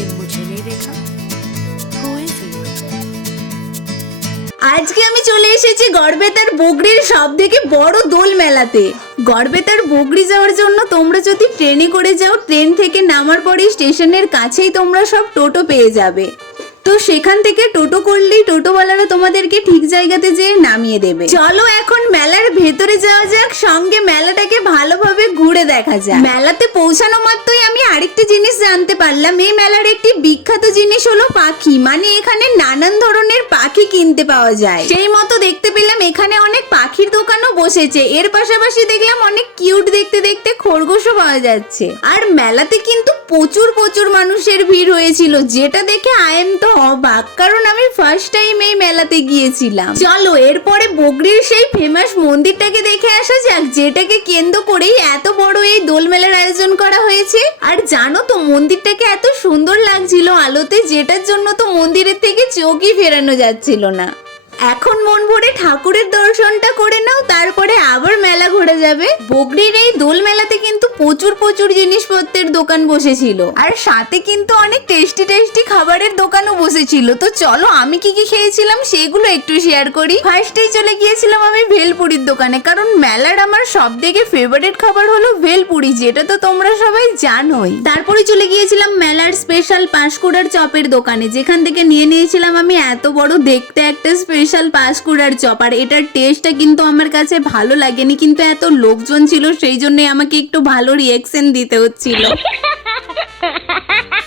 लेकिन मुझे नहीं देखा। Who is he? আজকে আমি চলে এসেছি গড়বেতার বগরির সবথেকে বড় দোল মেলাতে। গড়বেতার বগরি যাওয়ার জন্য তোমরা যদি ট্রেনে করে যাও, ট্রেন থেকে নামার পরে স্টেশনের কাছেই তোমরা সব টোটো পেয়ে যাবে। তো সেখান থেকে টোটো করলেই টোটোওয়ালারা তোমাদেরকে ঠিক জায়গাতে যেয়ে নামিয়ে দেবে। চলো এখন মেলার ভেতরে যাওয়া যাক, সঙ্গে মেলাটাকে ভালোভাবে ঘুরে দেখা যাক। মেলাতে পৌঁছানো মাত্রই আমি আরেকটি জিনিস জানতে পারলাম, এই মেলার একটি বিখ্যাত জিনিস হলো পাখি, মানে এখানে নানান ধরনের পাখি কিনতে পাওয়া যায়। সেই মতো দেখতে পেলাম এখানে অনেক পাখির দোকানও বসেছে, এর পাশাপাশি দেখলাম অনেক কিউট দেখতে দেখতে খরগোশও পাওয়া যাচ্ছে। আর মেলাতে কিন্তু প্রচুর মানুষের ভিড় হয়েছিল, যেটা দেখে আই এম তো অবাক, কারণ আমি ফার্স্ট টাইম এই মেলাতে গিয়েছিলাম। চলো এরপরে বগরির সেই ফেমাস মন্দিরটাকে দেখে আসা যাক, যেটাকে কেন্দ্র করেই এত বড় এই দোল মেলার আয়োজন করা হয়েছে। আর জানো তো মন্দিরটাকে এত সুন্দর লাগছিল আলোতে, যেটার জন্য তো মন্দিরের থেকে চোখই ফেরানো যাচ্ছিল না। এখন মন ভরে ঠাকুরের দর্শনটা করে নাও, তারপরে আবার মেলা ঘুরে যাবে। বগরির এই দোল মেলাতে কিন্তু প্রচুর জিনিসপত্রের দোকান বসেছিল, আর সাথে কিন্তু অনেক টেস্টি খাবারের দোকানও বসেছিল। তো চলো আমি কি খেয়েছিলাম সেগুলো একটু শেয়ার করি। ফার্স্টেই চলে গিয়েছিলাম আমি ভেলপুরির দোকানে, কারণ মেলার আমার সব থেকে ফেভারিট খাবার হলো ভেলপুরি, যেটা তো তোমরা সবাই জানোই। তারপরে চলে গিয়েছিলাম মেলার স্পেশাল পাঁশকুড়ার চপের দোকানে, যেখান থেকে নিয়ে নিয়েছিলাম আমি এত বড় দেখতে একটা স্পেশাল পাঁশকুড়ার চপ। আর এটার টেস্টটা কিন্তু আমার কাছে ভালো লাগেনি, কিন্তু এত লোকজন ছিল সেই জন্য আমাকে একটু ভালো রিঅ্যাকশন দিতে হচ্ছিল।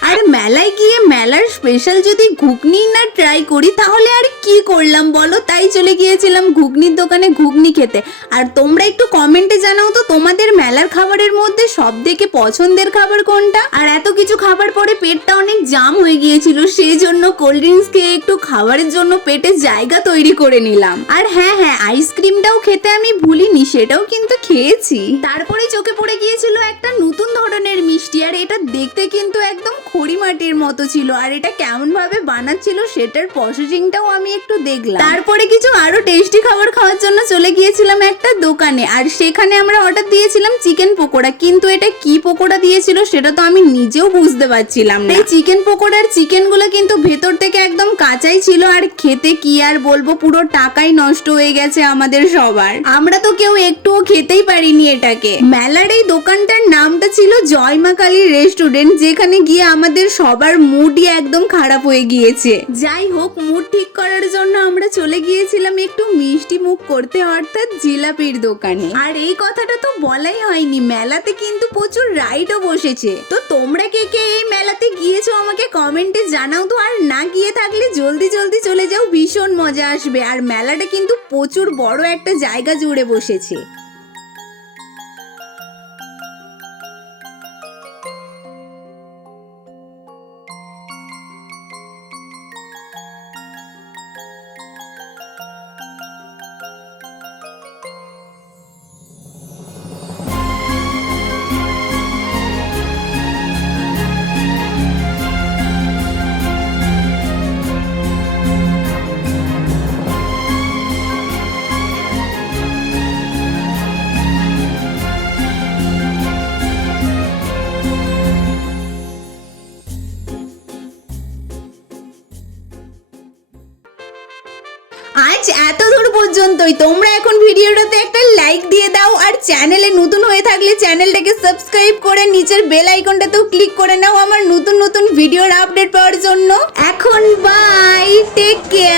আর মেলায় গিয়ে মেলার স্পেশাল যদি ঘুগনি না ট্রাই করি তাহলে আর কি করলাম বলো। তাই চলে গিয়েছিলাম ঘুগনির দোকানে ঘুগনি খেতে। আর তোমরা একটু কমেন্টে জানাও তো তোমাদের মেলার খাবারের মধ্যে সব থেকে পছন্দের খাবার কোনটা। আর এত কিছু খাবার পরে পেটটা অনেক জাম হয়ে গিয়েছিল, সেই জন্য কোল্ড ড্রিঙ্কস খেয়ে একটু খাবারের জন্য পেটে জায়গা তৈরি করে নিলাম। আর হ্যাঁ আইসক্রিমটাও খেতে আমি ভুলিনি, সেটাও কিন্তু খেয়েছি। তারপরে চোখে পড়ে গিয়েছিল একটা নতুন ধরনের মিষ্টি, আর এটা দেখতে কিন্তু একদম খড়ি মাটির মতো ছিল। আর এটা কেমন ভাবে বানাচ্ছিল সেটার প্রসেসিংটাও আমি একটু দেখলাম। তারপরে কিছু আরো টেস্টি খাবার খাওয়ার জন্য চলে গিয়েছিলাম একটা দোকানে, আর সেখানে আমরা অর্ডার দিয়েছিলাম চিকেন পকোড়া, কিন্তু এটা কি পকোড়া দিয়েছিল সেটা তো আমি নিজেও বুঝতে পারছিলাম না। এই চিকেন পকোড়ার চিকেন গুলো কিন্তু ভেতর থেকে একদম কাঁচাই ছিল, আর খেতে কি আর বলবো, পুরো টাকাই নষ্ট হয়ে গেছে আমাদের সবার। আমরা তো কেউ একটুও খেতেই পারিনি এটাকে। মেলার এই দোকানটার নামটা ছিল জয় মা কালী রেস্টুরেন্ট, যেখানে গিয়ে আমাদের সবার মুডই একদম খারাপ হয়ে গিয়েছে। যাই হোক, মুড ঠিক করার জন্য আমরা চলে গিয়েছিলাম একটু মিষ্টি মুখ করতে, অর্থাৎ জিলাপির দোকানে। আর এই কথাটা তো বলাই হয়নি, মেলাতে কিন্তু প্রচুর রাইডও বসেছে। তো তোমরা কে এই মেলাতে গিয়েছো আমাকে কমেন্টে জানাও তো। আর না গিয়ে থাকলে জলদি চলে যাও, ভীষণ মজা আসবে। আর মেলাটা কিন্তু প্রচুর বড় একটা জায়গা জুড়ে বসেছে। আজ এত দূর পর্যন্তই। তোমরা এখন ভিডিওটাতে একটা লাইক দিয়ে দাও, আর চ্যানেলে নতুন হয়ে থাকলে চ্যানেলটাকে সাবস্ক্রাইব করে নিচের বেল আইকনটাতেও ক্লিক করে নাও আমার নতুন ভিডিওর আপডেট পাওয়ার জন্য। এখন বাই, টেক কেয়ার।